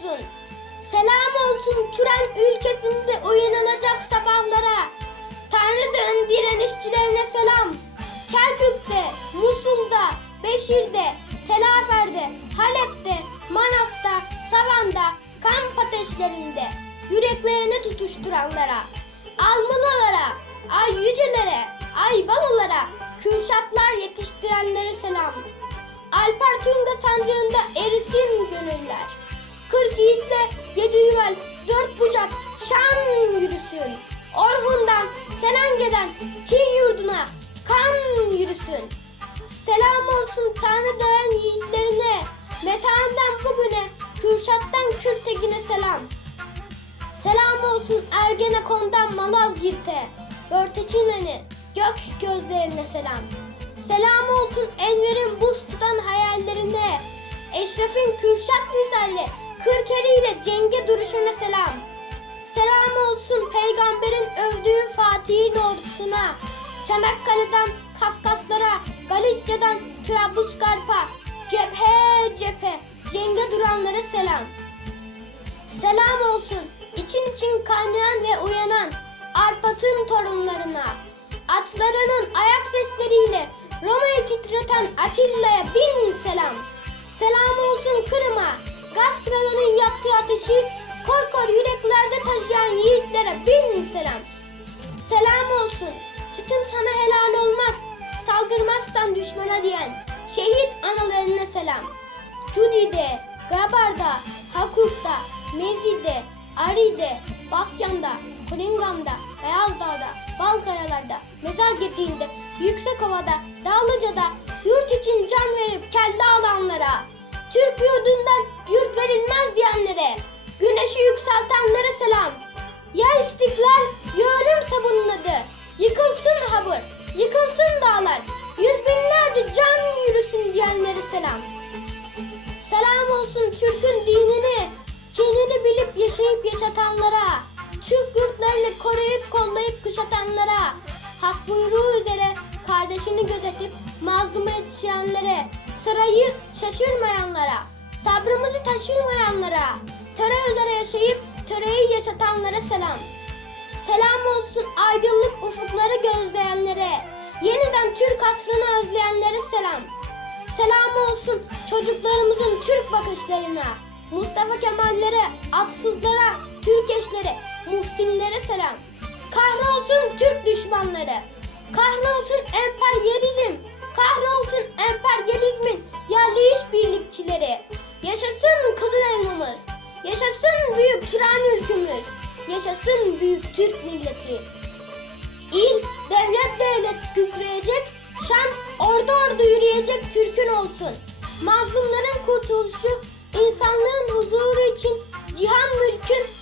olsun. Selam olsun Turan ülkesinde uyanılacak sabahlara. Tanrı dön direnişçilerine selam. Kerkük'te, Musul'da, Beşir'de, Telafer'de, Halep'te, Manas'ta, Savan'da, kamp ateşlerinde yüreklerini tutuşturanlara, almalılara, ay yücelere, ay balolara, kürşatlar yetiştirenlere selam. Alper Tunga sancağında erisin gönüller. Kırk yiğitle yedi yüvel, dört bucak şan yürüsün. Orhun'dan, Senenge'den, Çin yurduna kan yürüsün. Selam olsun Tanrı dayan yiğitlerine, Metehan'dan bugüne, Kürşat'tan Kürtegin'e selam. Selam olsun Ergenekon'dan Malazgirt'e, Börteçinlen'e, gök gözlerine selam. Selam olsun Enver'in buz tutan hayallerine, Eşref'in Kürşat Kırkeri'yle cenge duruşuna selam. Selam olsun peygamberin övdüğü Fatih'in ordusuna, Çanakkale'den Kafkaslara, Galicia'dan Trablusgarp'a, cephe cephe cenge duranlara selam. Selam olsun için için kaynayan ve uyanan Arpat'ın torunlarına. Atlarının ayak sesleriyle Roma'yı titreten Atilla'ya bin selam. Selam olsun Kırım'a. Gaz kralının yaktığı ateşi kor kor yüreklerde taşıyan yiğitlere bin selam. Selam olsun. Sütüm sana helal olmaz. Saldırmazsan düşmana diyen şehit analarına selam. Cudi'de, Gabar'da, Hakurt'ta, Mezi'de, Ari'de, Basyan'da, Kulingam'da, Beyazdağ'da, Balkayalar'da, Mezar Getiği'nde, Yüksekova'da, Dağlıca'da yurt için can verip kelle alanlara, Türk yurdundan yurt verilmez diyenlere, güneşi yükseltenlere selam. Ya istiklal ya ölümse bunun. Yıkılsın habır, yıkılsın dağlar, yüz binlerce can yürüsün diyenlere selam. Selam olsun Türk'ün dinini, kinini bilip yaşayıp yaşatanlara, Türk yurtlarını koruyup kollayıp kuşatanlara, hak buyruğu üzere kardeşini gözetip mazluma yetişenlere, sırayı şaşırmayanlara, sabrımızı taşırmayanlara, töre üzere yaşayıp töreyi yaşatanlara selam. Selam olsun aydınlık ufukları gözleyenlere, yeniden Türk asrını özleyenlere selam. Selam olsun çocuklarımızın Türk bakışlarına, Mustafa Kemallere, atsızlara, Türk eşlere, Muhsinlere selam. Kahrolsun Türk düşmanları, kahrolsun emperyalizm, kahrolsun emperyalizmin yerli işbirlikçileri. Yaşasın kadın elmamız. Yaşasın büyük Turan ülkümüz. Yaşasın büyük Türk milleti. İl, devlet, devlet kükreyecek. Şan orada orada yürüyecek Türk'ün olsun. Mazlumların kurtuluşu, insanlığın huzuru için cihan mülkün